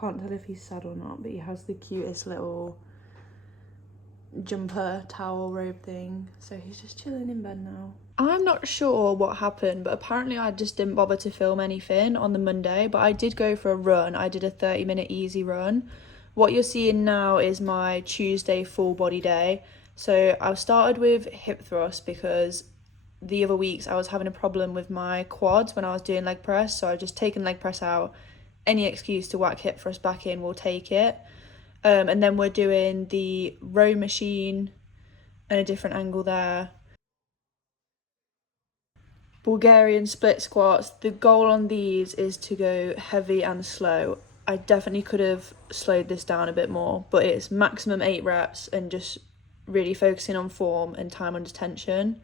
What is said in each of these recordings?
can't tell if he's sad or not, but he has the cutest little jumper towel robe thing, so he's just chilling in bed now. I'm not sure what happened, but apparently I just didn't bother to film anything on the Monday, but I did go for a run. I did a 30-minute easy run. What you're seeing now is my Tuesday full body day. So I've started with hip thrust because the other weeks I was having a problem with my quads when I was doing leg press, so I've just taken leg press out. Any excuse to whack hip thrust back in, we'll take it. And then we're doing the row machine and a different angle there. Bulgarian split squats. The goal on these is to go heavy and slow. I definitely could have slowed this down a bit more, but it's maximum 8 reps and just really focusing on form and time under tension.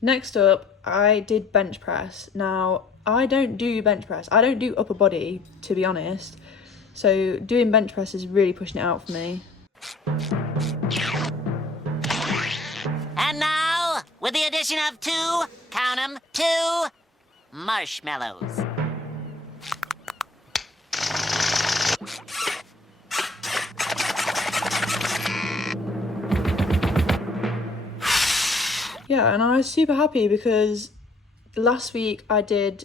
Next up, I did bench press. Now, I don't do bench press. I don't do upper body, to be honest. So doing bench press is really pushing it out for me. And now, with the addition of 2, count 'em, 2 marshmallows. Yeah, and I was super happy because last week I did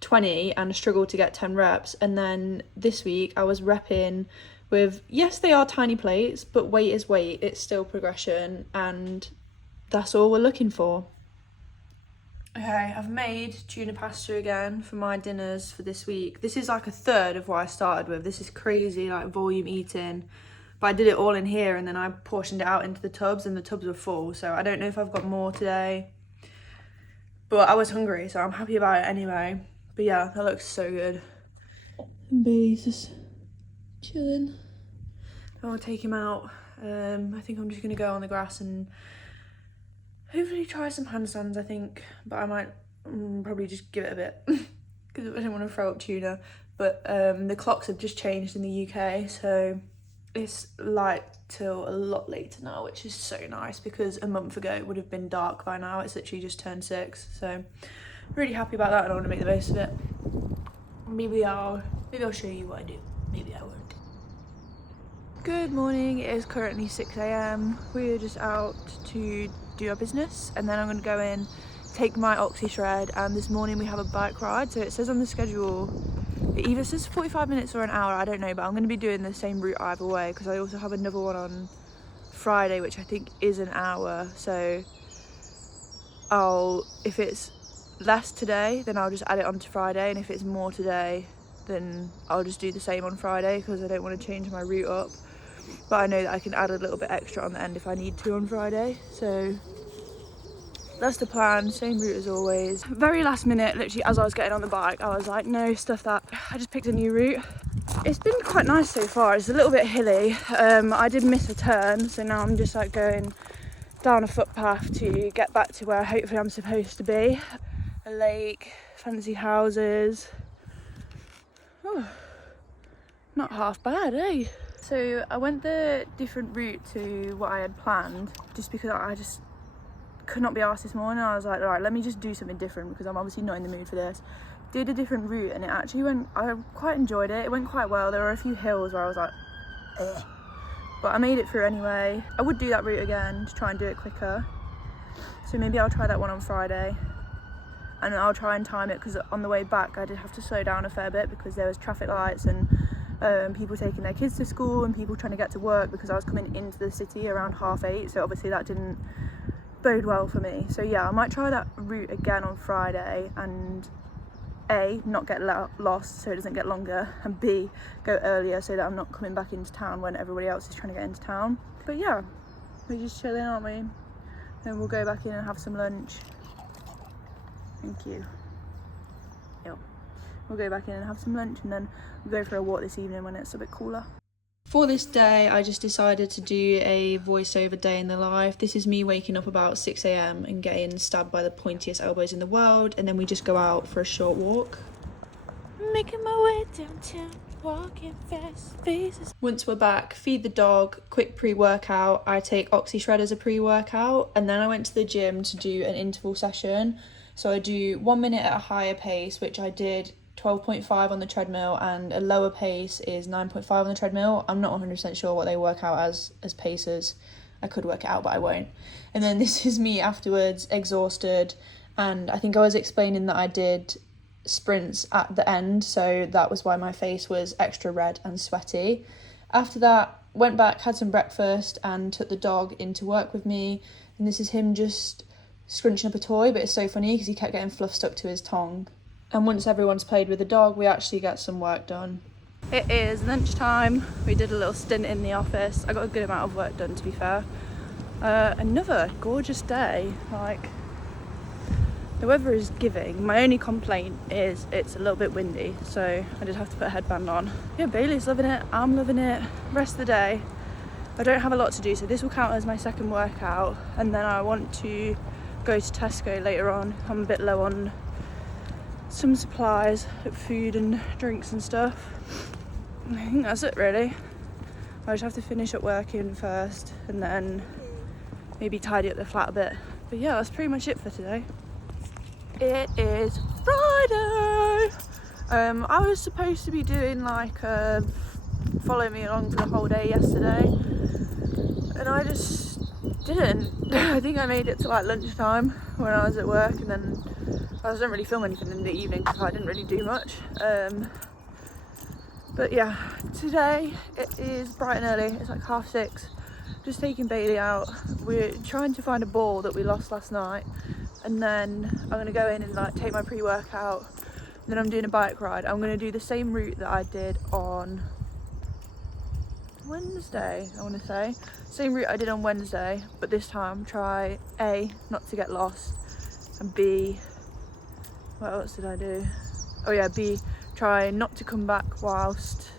20 and struggled to get 10 reps, and then this week I was repping with, yes, they are tiny plates, but weight is weight. It's still progression, and that's all we're looking for. Okay, I've made tuna pasta again for my dinners for this week. This is like a third of what I started with. This is crazy, like volume eating. But I did it all in here and then I portioned it out into the tubs, and the tubs were full. So I don't know if I've got more today. But I was hungry, so I'm happy about it anyway. But yeah, that looks so good. And Bailey's just chilling. I'll take him out. I think I'm just going to go on the grass and hopefully try some handstands, I think. But I might probably just give it a bit because I don't want to throw up tuna. But the clocks have just changed in the UK, so it's light till a lot later now, which is so nice because a month ago it would have been dark by now. It's literally just turned 6, so really happy about that and I want to make the most of it. Maybe I'll show you what I do. Maybe I won't. Good morning, it is currently 6 AM. We're just out to do our business and then I'm going to go in, take my oxy shred, and this morning we have a bike ride. So it says on the schedule, it either says 45 minutes or an hour, I don't know, but I'm going to be doing the same route either way because I also have another one on Friday which I think is an hour. So if it's less today then I'll just add it on to Friday, and if it's more today then I'll just do the same on Friday because I don't want to change my route up. But I know that I can add a little bit extra on the end if I need to on Friday. So that's the plan, same route as always. Very last minute, literally as I was getting on the bike, I was like, no, stuff that. I just picked a new route. It's been quite nice so far. It's a little bit hilly. I did miss a turn, so now I'm just like going down a footpath to get back to where hopefully I'm supposed to be. A lake, fancy houses. Oh, not half bad, eh? So I went the different route to what I had planned just because I just could not be arsed this morning. I was like, all right, let me just do something different because I'm obviously not in the mood for this. Did a different route and it actually went, I quite enjoyed it. It went quite well. There were a few hills where I was like, ugh. But I made it through anyway. I would do that route again to try and do it quicker. So maybe I'll try that one on Friday. And I'll try and time it because on the way back I did have to slow down a fair bit because there was traffic lights and people taking their kids to school and people trying to get to work because I was coming into the city around 8:30, so obviously that didn't bode well for me. So yeah, I might try that route again on Friday and A, not get lost so it doesn't get longer, and B, go earlier so that I'm not coming back into town when everybody else is trying to get into town. But yeah, we're just chilling, aren't we? Then we'll go back in and have some lunch. Thank you. Yep. We'll go back in and have some lunch and then we'll go for a walk this evening when it's a bit cooler. For this day, I just decided to do a voiceover day in the life. This is me waking up about 6 AM and getting stabbed by the pointiest elbows in the world, and then we just go out for a short walk. Making my way downtown, walking fast faces. Once we're back, feed the dog, quick pre-workout. I take Oxy Shred as a pre-workout, and then I went to the gym to do an interval session. So I do 1 minute at a higher pace, which I did 12.5 on the treadmill, and a lower pace is 9.5 on the treadmill. I'm not 100% sure what they work out as paces. I could work it out, but I won't. And then this is me afterwards, exhausted, and I think I was explaining that I did sprints at the end, so that was why my face was extra red and sweaty. After that, went back, had some breakfast, and took the dog into work with me. And this is him just scrunching up a toy, but it's so funny because he kept getting fluff stuck to his tongue. And once everyone's played with the dog, we actually get some work done. It is lunchtime. We did a little stint in the office. I got a good amount of work done, to be fair. Another gorgeous day. Like, the weather is giving. My only complaint is it's a little bit windy, so I did have to put a headband on. Yeah, Bailey's loving it. I'm loving it. Rest of the day, I don't have a lot to do, so this will count as my second workout. And then I want to go to Tesco later on. I'm a bit low on some supplies, like food and drinks and stuff. I think that's it really. I just have to finish up working first and then maybe tidy up the flat a bit. But yeah, that's pretty much it for today. It is Friday. I was supposed to be doing like follow me along for the whole day yesterday, and I just didn't. I think I made it to like lunchtime when I was at work, and then I didn't really film anything in the evening because I didn't really do much. But yeah, today it is bright and early. It's like 6:30. Just taking Bailey out. We're trying to find a ball that we lost last night, and then I'm gonna go in and like take my pre-workout. Then I'm doing a bike ride. I'm gonna do the same route that I did on Wednesday, I want to say. Same route I did on Wednesday, but this time try A, not to get lost, and B, what else did I do? Oh yeah, B, try not to come back whilst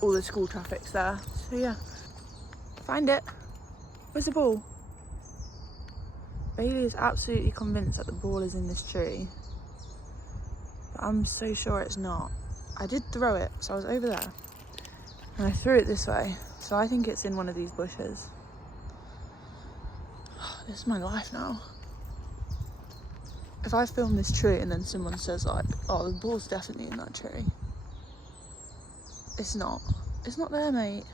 all the school traffic's there. So yeah, find it. Where's the ball? Bailey is absolutely convinced that the ball is in this tree, but I'm so sure it's not. I did throw it, so I was over there, and I threw it this way, so I think it's in one of these bushes. This is my life now. If I film this tree and then someone says like, oh, the ball's definitely in that tree, it's not. It's not there, mate.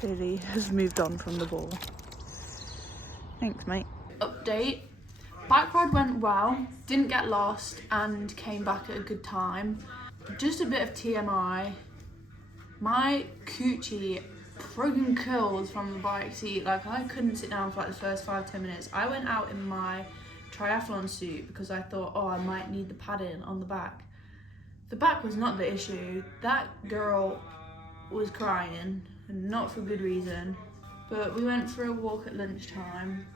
Bailey has moved on from the ball. Thanks, mate. Update. Bike ride went well, didn't get lost, and came back at a good time. Just a bit of TMI. My coochie friggin' curls from the bike seat. Like, I couldn't sit down for like the first 5-10 minutes. I went out in my triathlon suit because I thought, oh, I might need the padding on the back. The back was not the issue. That girl was crying, and not for good reason. But we went for a walk at lunchtime,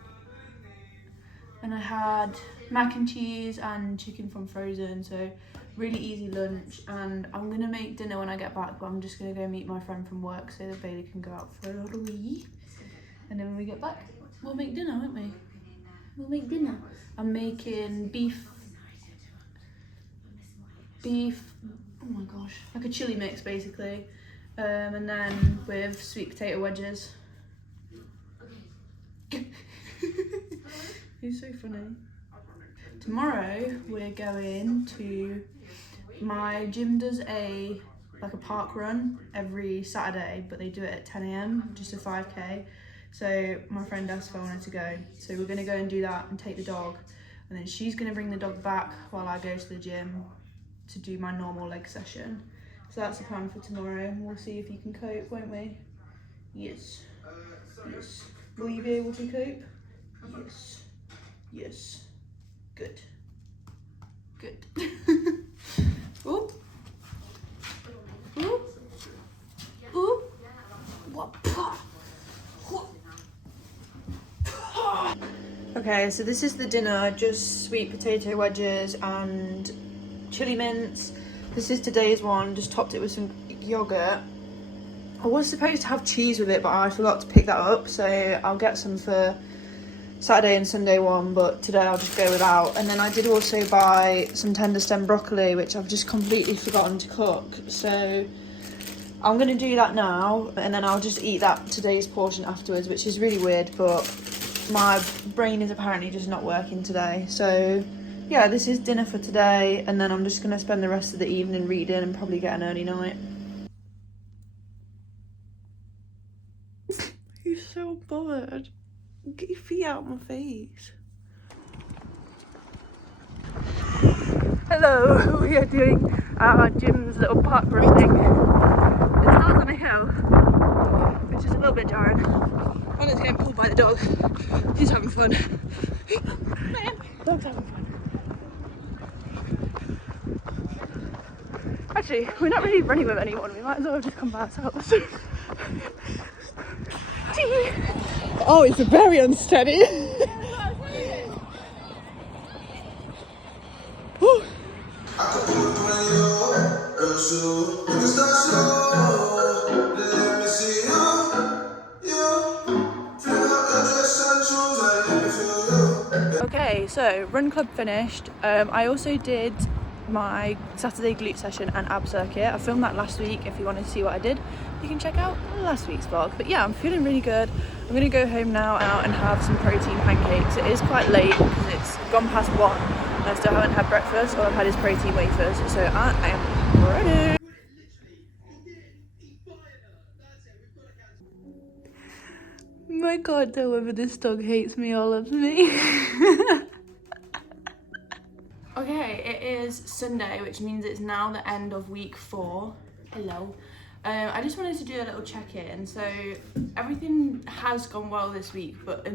and I had mac and cheese and chicken from Frozen, so really easy lunch. And I'm gonna make dinner when I get back, but I'm just gonna go meet my friend from work so that Bailey can go out for a little wee. And then when we get back, we'll make dinner, won't we? We'll make dinner. I'm making beef, oh my gosh, like a chili mix basically. And then with sweet potato wedges. He's so funny. Tomorrow we're going to, my gym does a park run every Saturday, but they do it at 10 AM, just a 5k. So my friend asked if I wanted to go. So we're gonna go and do that and take the dog. And then she's gonna bring the dog back while I go to the gym to do my normal leg session. So that's the plan for tomorrow. And we'll see if you can cope, won't we? Yes. Yes. Will you be able to cope? Yes. Yes. Good. Good. Ooh. Ooh. Ooh. What? Okay, so this is the dinner, just sweet potato wedges and chili mince. This is today's one, just topped it with some yogurt. I was supposed to have cheese with it, but I forgot to pick that up, so I'll get some for Saturday and Sunday one, but today I'll just go without. And then I did also buy some tender stem broccoli, which I've just completely forgotten to cook, so I'm going to do that now, and then I'll just eat that today's portion afterwards, which is really weird, but my brain is apparently just not working today. So yeah, this is dinner for today, and then I'm just going to spend the rest of the evening reading and probably get an early night. He's so bothered. Get your feet out of my face. Hello, we are doing our gym's little park run thing. It starts on a hill, which is a little bit jarring. And it's getting pulled by the dog. He's having fun. Dog's having fun. Actually, we're not really running with anyone. We might as well just come by ourselves. Oh, it's very unsteady. Okay, so run club finished. I also did my Saturday glute session and ab circuit. I filmed that last week. If you want to see what I did, you can check out last week's vlog. But yeah, I'm feeling really good. I'm gonna go home now out and have some protein pancakes. It is quite late because it's gone past 1 and I still haven't had breakfast. All I've had is protein wafers, so I am ready. My god, whoever this dog hates me or loves me. Okay, it is Sunday, which means it's now the end of week 4. Hello. I just wanted to do a little check-in. So everything has gone well this week, but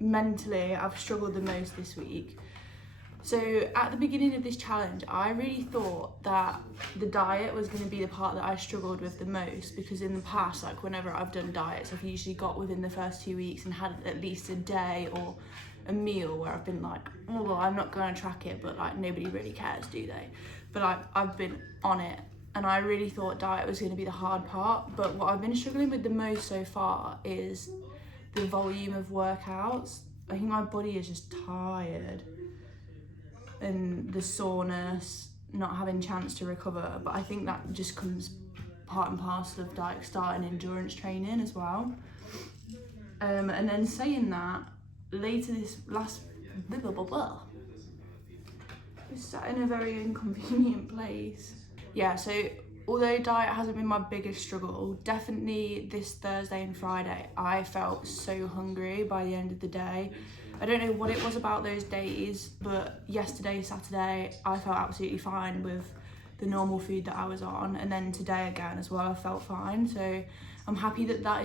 mentally I've struggled the most this week. So at the beginning of this challenge, I really thought that the diet was going to be the part that I struggled with the most, because in the past, like whenever I've done diets, I've usually got within the first 2 weeks and had at least a day or a meal where I've been like, oh well, I'm not going to track it, but like nobody really cares, do they? But like I've been on it, and I really thought diet was going to be the hard part. But what I've been struggling with the most so far is the volume of workouts. I think my body is just tired, and the soreness, not having chance to recover. But I think that just comes part and parcel of like starting endurance training as well. And then saying that, later this last we sat in a very inconvenient place. Yeah, so although diet hasn't been my biggest struggle, definitely this Thursday and Friday I felt so hungry by the end of the day. I don't know what it was about those days, but yesterday, Saturday, I felt absolutely fine with the normal food that I was on, and then today again as well I felt fine. So I'm happy that that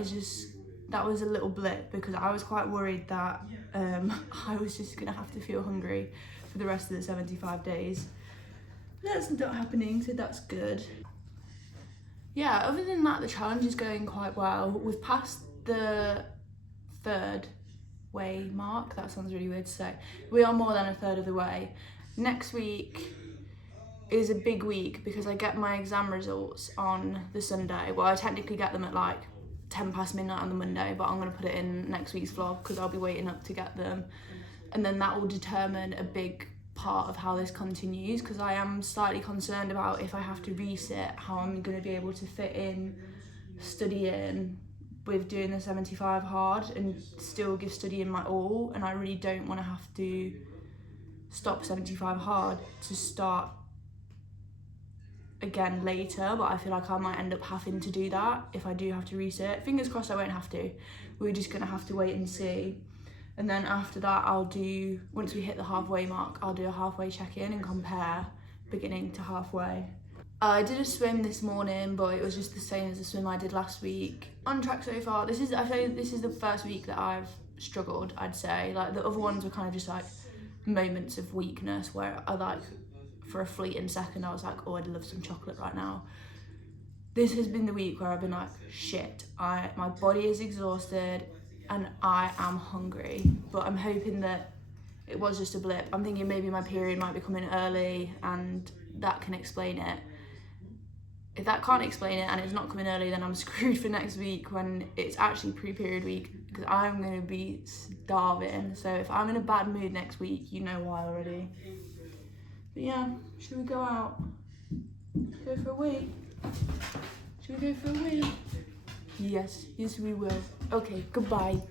was a little blip, because I was quite worried that I was just gonna have to feel hungry for the rest of the 75 days. That's not happening, so that's good. Yeah, other than that, the challenge is going quite well. We've passed the 3rd way mark. That sounds really weird to say. We are more than a third of the way. Next week is a big week because I get my exam results on the Sunday. Well, I technically get them at like 10 past midnight on the Monday, but I'm going to put it in next week's vlog because I'll be waiting up to get them. And then that will determine a big part of how this continues, because I am slightly concerned about if I have to resit, how I'm going to be able to fit in studying with doing the 75 hard and still give studying my all. And I really don't want to have to stop 75 hard to start again later, but I feel like I might end up having to do that if I do have to resit. Fingers crossed I won't have to. We're just gonna have to wait and see. And then after that, once we hit the halfway mark, I'll do a halfway check-in and compare beginning to halfway. I did a swim this morning, but it was just the same as the swim I did last week. On track so far. I feel this is the first week that I've struggled, I'd say. Like the other ones were kind of just like moments of weakness where I like, for a fleeting second, I was like, oh, I'd love some chocolate right now. This has been the week where I've been like, shit, my body is exhausted and I am hungry. But I'm hoping that it was just a blip. I'm thinking maybe my period might be coming early and that can explain it. If that can't explain it and it's not coming early, then I'm screwed for next week when it's actually pre-period week, because I'm going to be starving. So if I'm in a bad mood next week, you know why already. But yeah, should we go out? Go for a wee? Should we go for a wee? Yes, we will. Okay, goodbye.